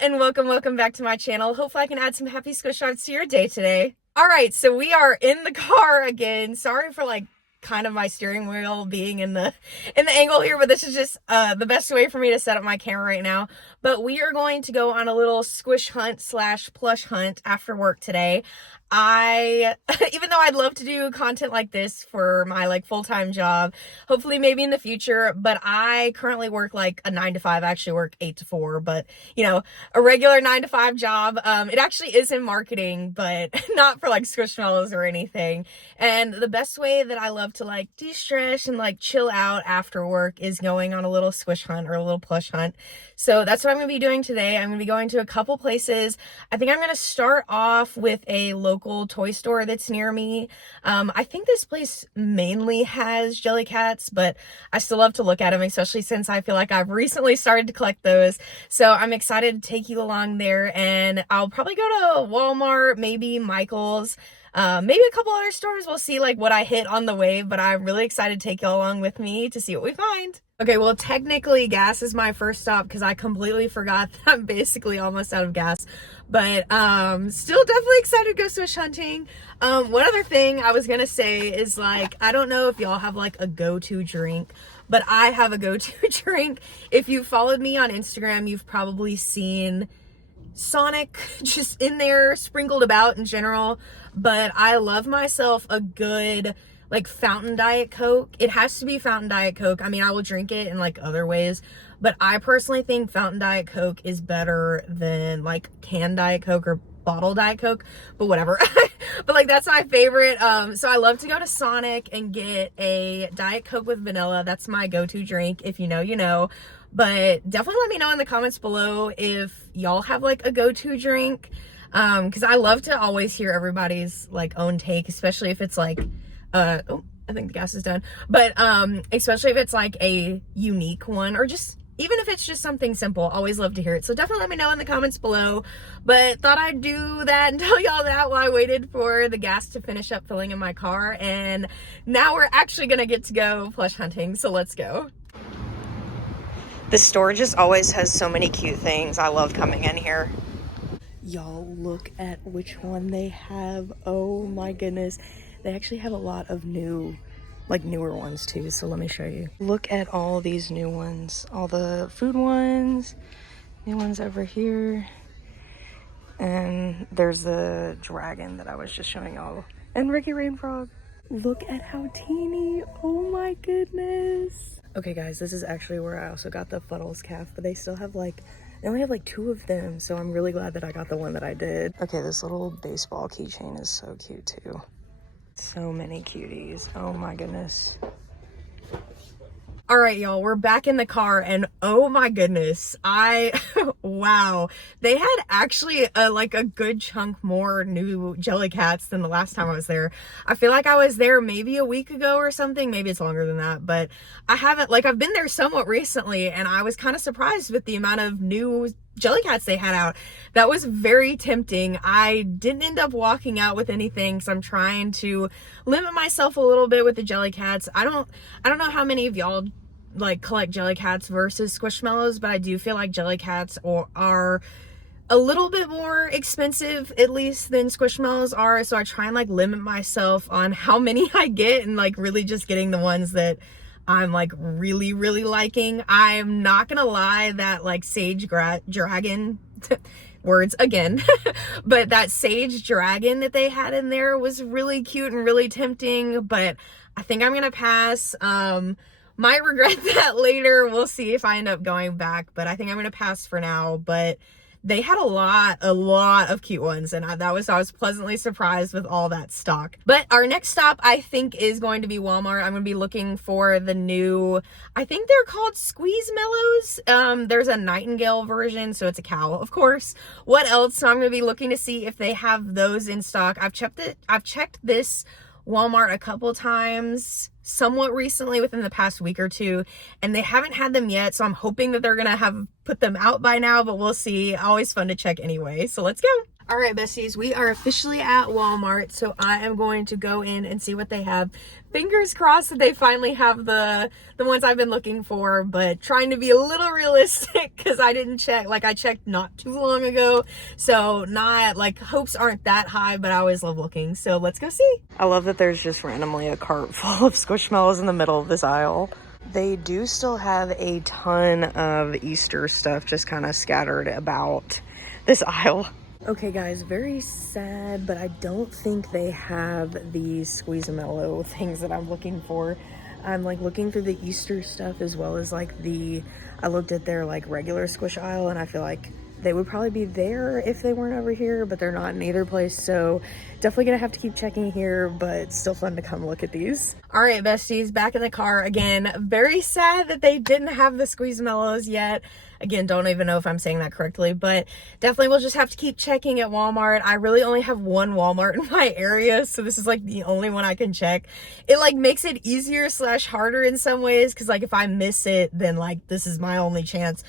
and welcome back to my channel. Hopefully I can add some happy squish shots to your day today. All right, so we are in the car again. Sorry for kind of my steering wheel being in the angle here, but this is just the best way for me to set up my camera right now. But we are going to go on a little squish hunt / plush hunt after work today. Even though I'd love to do content like this for my full-time job, hopefully maybe in the future, but I currently work a 9 to 5. I actually work 8 to 4, but a regular 9 to 5 job. It actually is in marketing, but not for Squishmallows or anything. And the best way that I love to de-stress and chill out after work is going on a little squish hunt or a little plush hunt. So that's what I'm going to be doing today. I'm going to be going to a couple places. I think I'm going to start off with a local toy store that's near me. I think this place mainly has jelly cats, but I still love to look at them, especially since I feel like I've recently started to collect those. So I'm excited to take you along there, and I'll probably go to Walmart, maybe Michael's, maybe a couple other stores. We'll see what I hit on the way, but I'm really excited to take y'all along with me to see what we find. Okay, well, technically gas is my first stop because I completely forgot that I'm basically almost out of gas, but still definitely excited to go squish hunting. One other thing I was gonna say is I don't know if y'all have a go-to drink, but I have a go-to drink. If you followed me on Instagram, you've probably seen Sonic just in there sprinkled about in general, but I love myself a good fountain Diet Coke. It has to be fountain Diet Coke. I mean, I will drink it in other ways, but I personally think fountain Diet Coke is better than canned Diet Coke or bottle Diet Coke, but whatever. But that's my favorite. So I love to go to Sonic and get a Diet Coke with vanilla. That's my go-to drink. If you know, you know. But definitely let me know in the comments below if y'all have a go-to drink, because I love to always hear everybody's own take, especially if it's oh, I think the gas is done, but especially if it's a unique one, or just even if it's just something simple. Always love to hear it. So definitely let me know in the comments below. But thought I'd do that and tell y'all that while I waited for the gas to finish up filling in my car. And now we're actually gonna get to go plush hunting, so let's go. The store just always has so many cute things. I love coming in here. Y'all, look at which one they have. Oh my goodness. They actually have a lot of newer ones too, so let me show you. Look at all these new ones. All the food ones, new ones over here. And there's the dragon that I was just showing y'all. And Ricky Rainfrog. Look at how teeny. Oh my goodness. Okay guys, this is actually where I also got the Fuddles calf, but they still have they only have 2 of them, so I'm really glad that I got the one that I did. Okay, this little baseball keychain is so cute too. So many cuties. Oh my goodness. All right, y'all, we're back in the car, and oh my goodness, wow. They had actually a good chunk more new jelly cats than the last time I was there. I feel like I was there maybe a week ago or something. Maybe it's longer than that, but I haven't, I've been there somewhat recently, and I was kind of surprised with the amount of new jelly cats they had out. That was very tempting. I didn't end up walking out with anything because I'm trying to limit myself a little bit with the jelly cats. I don't know how many of y'all collect jelly cats versus Squishmallows, but I do feel like jelly cats are a little bit more expensive, at least, than Squishmallows are. So I try and limit myself on how many I get, and really just getting the ones that I'm really liking. I'm not gonna lie, that sage dragon words again but that sage dragon that they had in there was really cute and really tempting, but I think I'm gonna pass. Might regret that later. We'll see if I end up going back, but I think I'm gonna pass for now. But they had a lot of cute ones, and I was pleasantly surprised with all that stock. But our next stop, I think, is going to be Walmart. I'm gonna be looking for the new, I think they're called Squeezemallows. There's a nightingale version, so it's a cow, of course. What else? So I'm gonna be looking to see if they have those in stock. I've checked this Walmart a couple times somewhat recently within the past week or two, and they haven't had them yet, so I'm hoping that they're gonna have put them out by now, but we'll see. Always fun to check anyway, so let's go. All right, besties, we are officially at Walmart, so I am going to go in and see what they have. Fingers crossed that they finally have the ones I've been looking for, but trying to be a little realistic because I didn't check. Like, I checked not too long ago, so not, like, hopes aren't that high, but I always love looking, so let's go see. I love that there's just randomly a cart full of Squishmallows in the middle of this aisle. They do still have a ton of Easter stuff just kind of scattered about this aisle. Okay guys, very sad, but I don't think they have the Squeezamello things that I'm looking for. I'm like looking through the Easter stuff as well as like I looked at their like regular squish aisle, and I feel like they would probably be there if they weren't over here, but they're not in either place. So definitely gonna have to keep checking here, but still fun to come look at these. All right, besties, back in the car again. Very sad that they didn't have the Squeezamellos yet. Again, don't even know if I'm saying that correctly, but definitely we'll just have to keep checking at Walmart. I really only have one Walmart in my area, so this is like the only one I can check. It like makes it easier / harder in some ways, because like if I miss it, then like this is my only chance.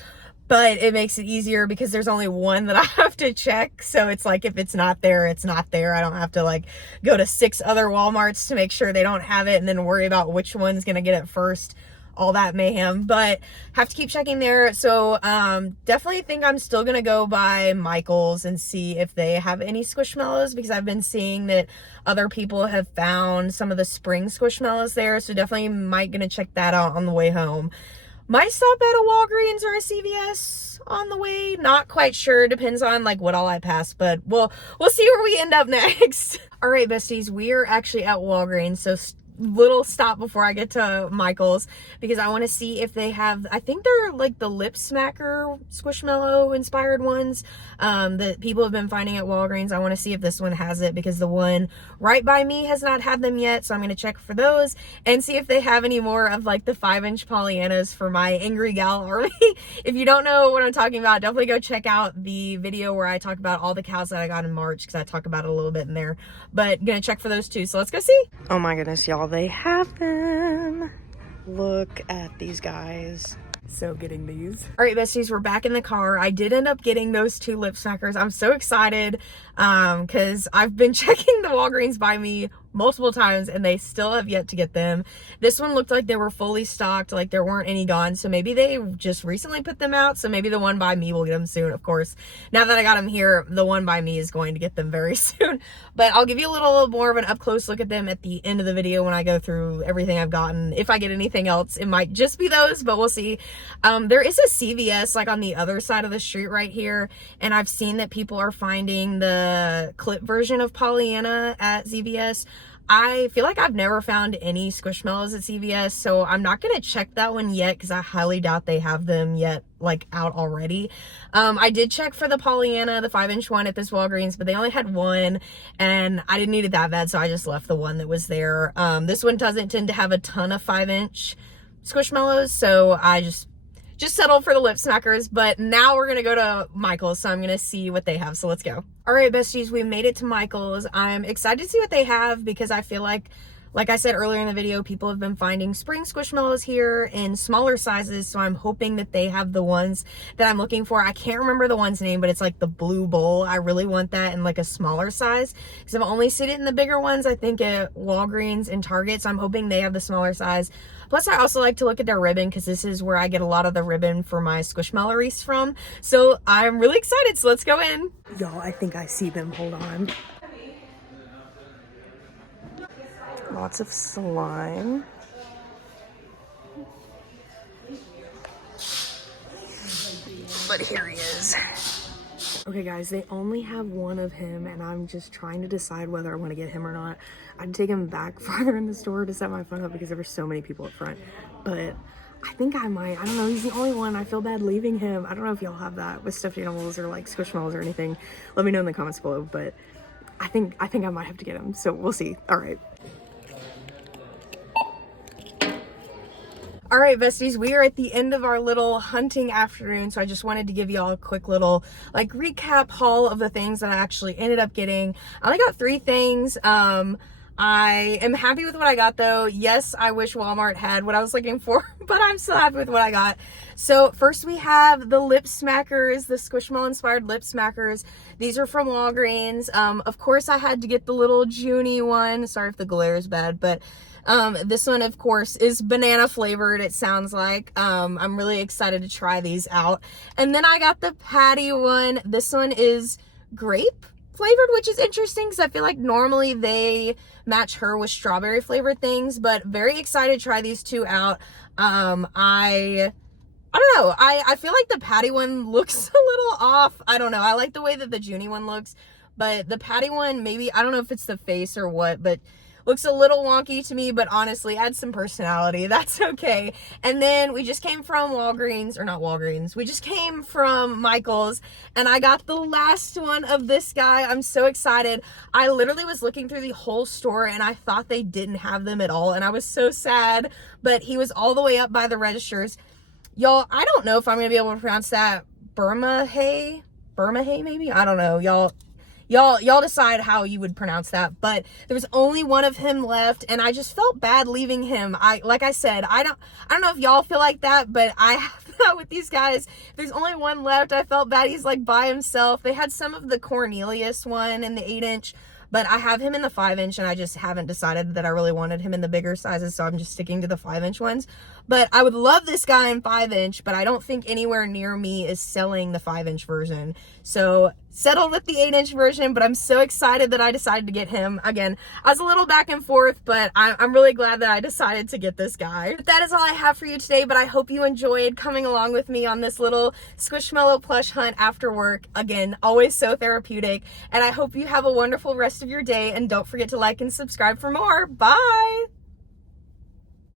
But it makes it easier because there's only one that I have to check. So it's like, if it's not there, it's not there. I don't have to like go to 6 other Walmarts to make sure they don't have it and then worry about which one's going to get it first. All that mayhem, but have to keep checking there. So definitely think I'm still gonna go by Michael's and see if they have any Squishmallows, because I've been seeing that other people have found some of the spring Squishmallows there, so definitely might gonna check that out on the way home. Might stop at a Walgreens or a CVS on the way, not quite sure, depends on like what all I pass, but we'll see where we end up next. All right, besties, we are actually at Walgreens, so little stop before I get to Michael's, because I want to see if they have, I think they're like the lip smacker Squishmallow inspired ones that people have been finding at Walgreens. I want to see if this one has it, because the one right by me has not had them yet, so I'm going to check for those and see if they have any more of like the 5-inch Pollyannas for my Angry Gal army. If you don't know what I'm talking about, definitely go check out the video where I talk about all the cows that I got in March, because I talk about it a little bit in there, but gonna check for those too, so let's go see. Oh my goodness, y'all, they have them. Look at these guys. So getting these. All right, besties, we're back in the car. I did end up getting those 2 lip smackers. I'm so excited because I've been checking the Walgreens by me multiple times and they still have yet to get them. This one looked like they were fully stocked, like there weren't any gone, so maybe they just recently put them out, so maybe the one by me will get them soon. Of course, now that I got them here, the one by me is going to get them very soon, but I'll give you a little more of an up close look at them at the end of the video when I go through everything I've gotten. If I get anything else, it might just be those, but we'll see. There is a CVS like on the other side of the street right here, and I've seen that people are finding the clip version of Pollyanna at CVS. I feel like I've never found any Squishmallows at CVS, so I'm not going to check that one yet because I highly doubt they have them yet, like, out already. I did check for the Pollyanna, the 5-inch one at this Walgreens, but they only had one, and I didn't need it that bad, so I just left the one that was there. This one doesn't tend to have a ton of 5-inch Squishmallows, so I just settled for the lip smackers. But now we're gonna go to Michael's, so I'm gonna see what they have, so let's go. All right, besties, we made it to Michael's. I'm excited to see what they have because I feel like I said earlier in the video, people have been finding spring Squishmallows here in smaller sizes, so I'm hoping that they have the ones that I'm looking for. I can't remember the one's name, but it's like the blue bowl. I really want that in like a smaller size because I've only seen it in the bigger ones, I think at Walgreens and Target, so I'm hoping they have the smaller size. Plus, I also like to look at their ribbon because this is where I get a lot of the ribbon for my Squishmallow wreaths from. So I'm really excited, so let's go in. Y'all, I think I see them. Hold on. Lots of slime. But here he is. Okay guys, they only have one of him and I'm just trying to decide whether I want to get him or not. I'd take him back farther in the store to set my phone up because there were so many people up front. But I think I might. I don't know, he's the only one. I feel bad leaving him. I don't know if y'all have that with stuffed animals or like Squishmallows or anything. Let me know in the comments below, but I think I might have to get him. So we'll see. All right. All right, besties, we are at the end of our little hunting afternoon, so I just wanted to give y'all a quick little like recap haul of the things that I actually ended up getting. I only got 3 things. I am happy with what I got though. Yes, I wish Walmart had what I was looking for, but I'm still happy with what I got. So first we have the lip smackers, the Squishmallow inspired lip smackers. These are from Walgreens. Of course I had to get the little Junie one. Sorry if the glare is bad, but this one of course is banana flavored, it sounds like. I'm really excited to try these out. And then I got the Patty one. This one is grape flavored, which is interesting because I feel like normally they match her with strawberry flavored things, but very excited to try these two out. I don't know. I feel like the Patty one looks a little off. I don't know. I like the way that the Junie one looks, but the Patty one, maybe, I don't know if it's the face or what, but looks a little wonky to me, but honestly, adds some personality. That's okay. And then we just came from Walgreens, or not Walgreens. We just came from Michael's, and I got the last one of this guy. I'm so excited. I literally was looking through the whole store, and I thought they didn't have them at all, and I was so sad, but he was all the way up by the registers. Y'all, I don't know if I'm going to be able to pronounce that. Burma hay maybe? I don't know. Y'all decide how you would pronounce that, but there was only one of him left, and I just felt bad leaving him. Like I said, I don't know if y'all feel like that, but I have that with these guys. There's only one left. I felt bad. He's like by himself. They had some of the Cornelius one in the 8-inch, but I have him in the 5-inch, and I just haven't decided that I really wanted him in the bigger sizes, so I'm just sticking to the 5-inch ones. But I would love this guy in 5-inch, but I don't think anywhere near me is selling the 5-inch version. So settled with the 8-inch version, but I'm so excited that I decided to get him. Again, I was a little back and forth, but I'm really glad that I decided to get this guy. But that is all I have for you today, but I hope you enjoyed coming along with me on this little Squishmallow plush hunt after work. Again, always so therapeutic, and I hope you have a wonderful rest of your day, and don't forget to like and subscribe for more. Bye!